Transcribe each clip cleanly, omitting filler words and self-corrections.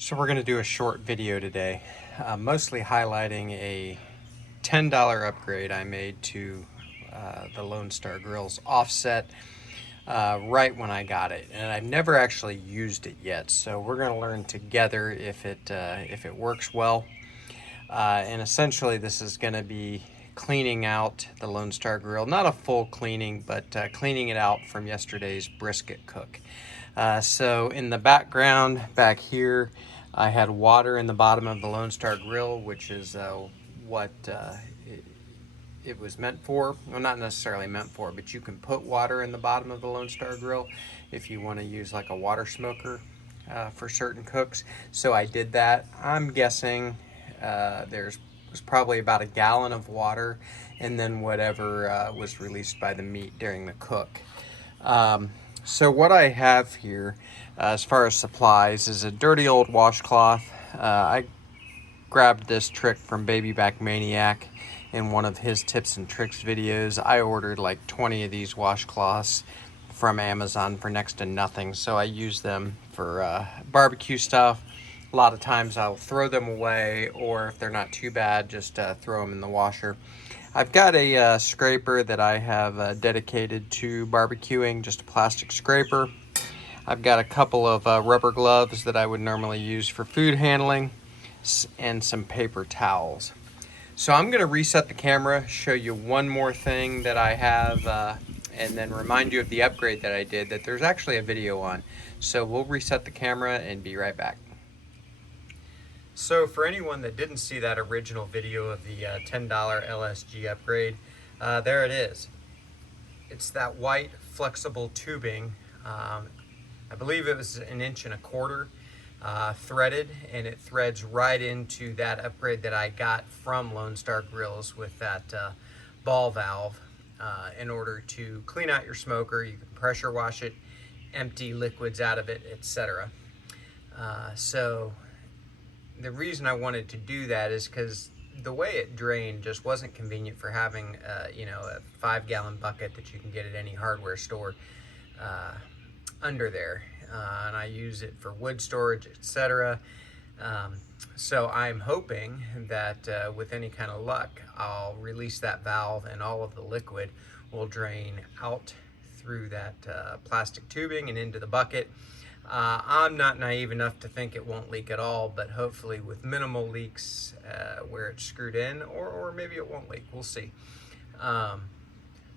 So we're going to do a short video today, mostly highlighting a $10 upgrade I made to the Lonestar Grillz Offset right when I got it, and I've never actually used it yet. So we're going to learn together if it works well. And essentially, this is going to be cleaning out the Lonestar Grill, not a full cleaning, but cleaning it out from yesterday's brisket cook. So in the background back here, I had water in the bottom of the Lonestar Grill, which is what it was meant for. Well, not necessarily meant for, but you can put water in the bottom of the Lonestar Grill if you want to use like a water smoker for certain cooks. So I did that. I'm guessing was probably about a gallon of water, and then whatever was released by the meat during the cook. So what I have here as far as supplies is a dirty old washcloth. I grabbed this trick from Baby Back Maniac in one of his tips and tricks videos. I ordered like 20 of these washcloths from Amazon for next to nothing, so I use them for barbecue stuff. A lot of times I'll throw them away, or if they're not too bad, just throw them in the washer. I've got a scraper that I have dedicated to barbecuing, just a plastic scraper. I've got a couple of rubber gloves that I would normally use for food handling, and some paper towels. So I'm going to reset the camera, show you one more thing that I have, and then remind you of the upgrade that I did that there's actually a video on. So we'll reset the camera and be right back. So for anyone that didn't see that original video of the $10 LSG upgrade, there it is. It's that white flexible tubing. I believe it was 1.25 inches threaded, and it threads right into that upgrade that I got from Lonestar Grillz with that ball valve in order to clean out your smoker. You can pressure wash it, empty liquids out of it, etc. So the reason I wanted to do that is because the way it drained just wasn't convenient for having a 5-gallon bucket that you can get at any hardware store under there, and I use it for wood storage, etc. So I'm hoping that with any kind of luck, I'll release that valve and all of the liquid will drain out through that plastic tubing and into the bucket. I'm not naive enough to think it won't leak at all, but hopefully with minimal leaks where it's screwed in, or maybe it won't leak. We'll see.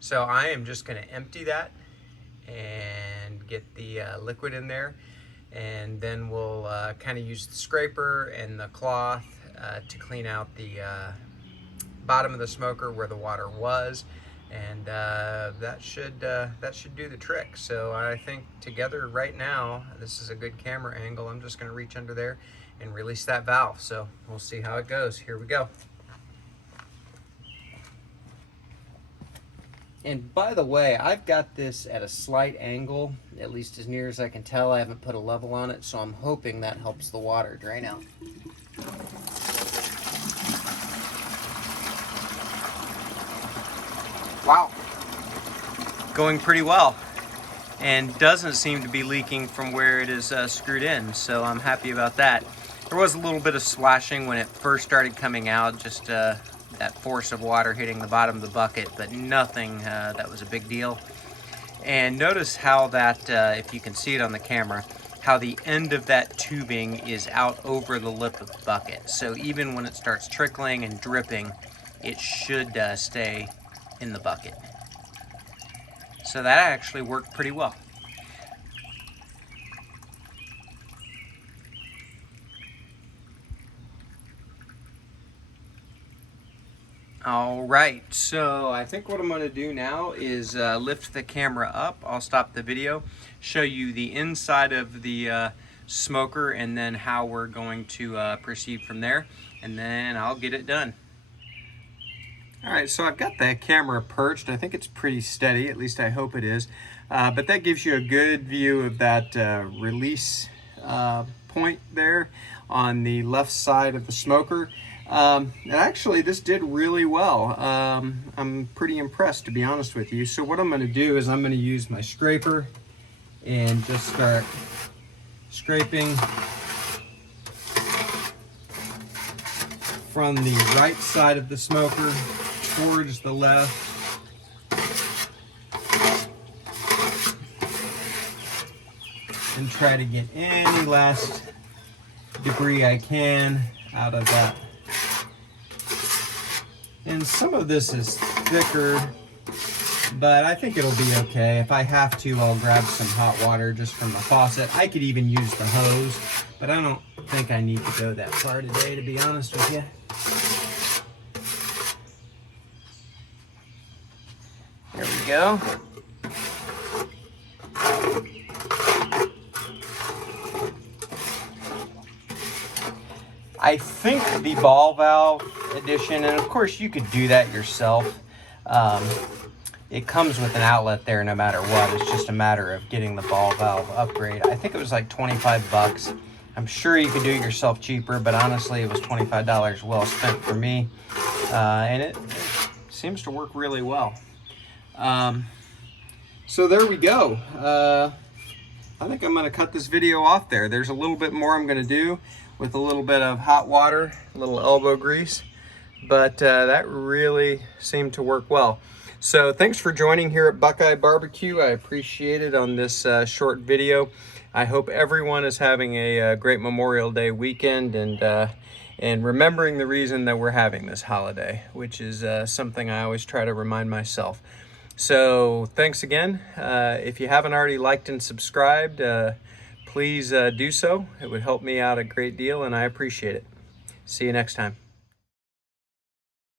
So I am just going to empty that and get the liquid in there, and then we'll kind of use the scraper and the cloth to clean out the bottom of the smoker where the water was, and that should do the trick. So I think together right now, this is a good camera angle. I'm just going to reach under there and release that valve. So we'll see how it goes. Here we go. And by the way, I've got this at a slight angle, at least as near as I can tell. I haven't put a level on it, so I'm hoping that helps the water drain out. Wow, going pretty well, and doesn't seem to be leaking from where it is screwed in, so I'm happy about that. There was a little bit of splashing when it first started coming out, just that force of water hitting the bottom of the bucket, but nothing that was a big deal. And notice how that, if you can see it on the camera, how the end of that tubing is out over the lip of the bucket. So even when it starts trickling and dripping, it should stay in the bucket. So that actually worked pretty well. All right, so I think what I'm going to do now is lift the camera up. I'll stop the video, show you the inside of the smoker, and then how we're going to proceed from there, and then I'll get it done. All right, so I've got the camera perched. I think it's pretty steady, at least I hope it is. But that gives you a good view of that release point there on the left side of the smoker. And actually, this did really well. I'm pretty impressed, to be honest with you. So what I'm going to do is I'm going to use my scraper and just start scraping from the right side of the smoker towards the left. And try to get any last debris I can out of that. And some of this is thicker, but I think it'll be okay. If I have to, I'll grab some hot water just from the faucet. I could even use the hose, but I don't think I need to go that far today, to be honest with you. There we go. I think the ball valve addition, and of course you could do that yourself. It comes with an outlet there no matter what. It's just a matter of getting the ball valve upgrade. I think it was like 25 bucks. I'm sure you could do it yourself cheaper, but honestly it was $25 well spent for me. And it seems to work really well. So there we go. I think I'm gonna cut this video off there. There's a little bit more I'm gonna do with a little bit of hot water, a little elbow grease, but that really seemed to work well. So thanks for joining here at BuQeye Barbecue. I appreciate it on this short video. I hope everyone is having a great Memorial Day weekend and remembering the reason that we're having this holiday, which is something I always try to remind myself. So thanks again. If you haven't already liked and subscribed, please do so. It would help me out a great deal, and I appreciate it. See you next time.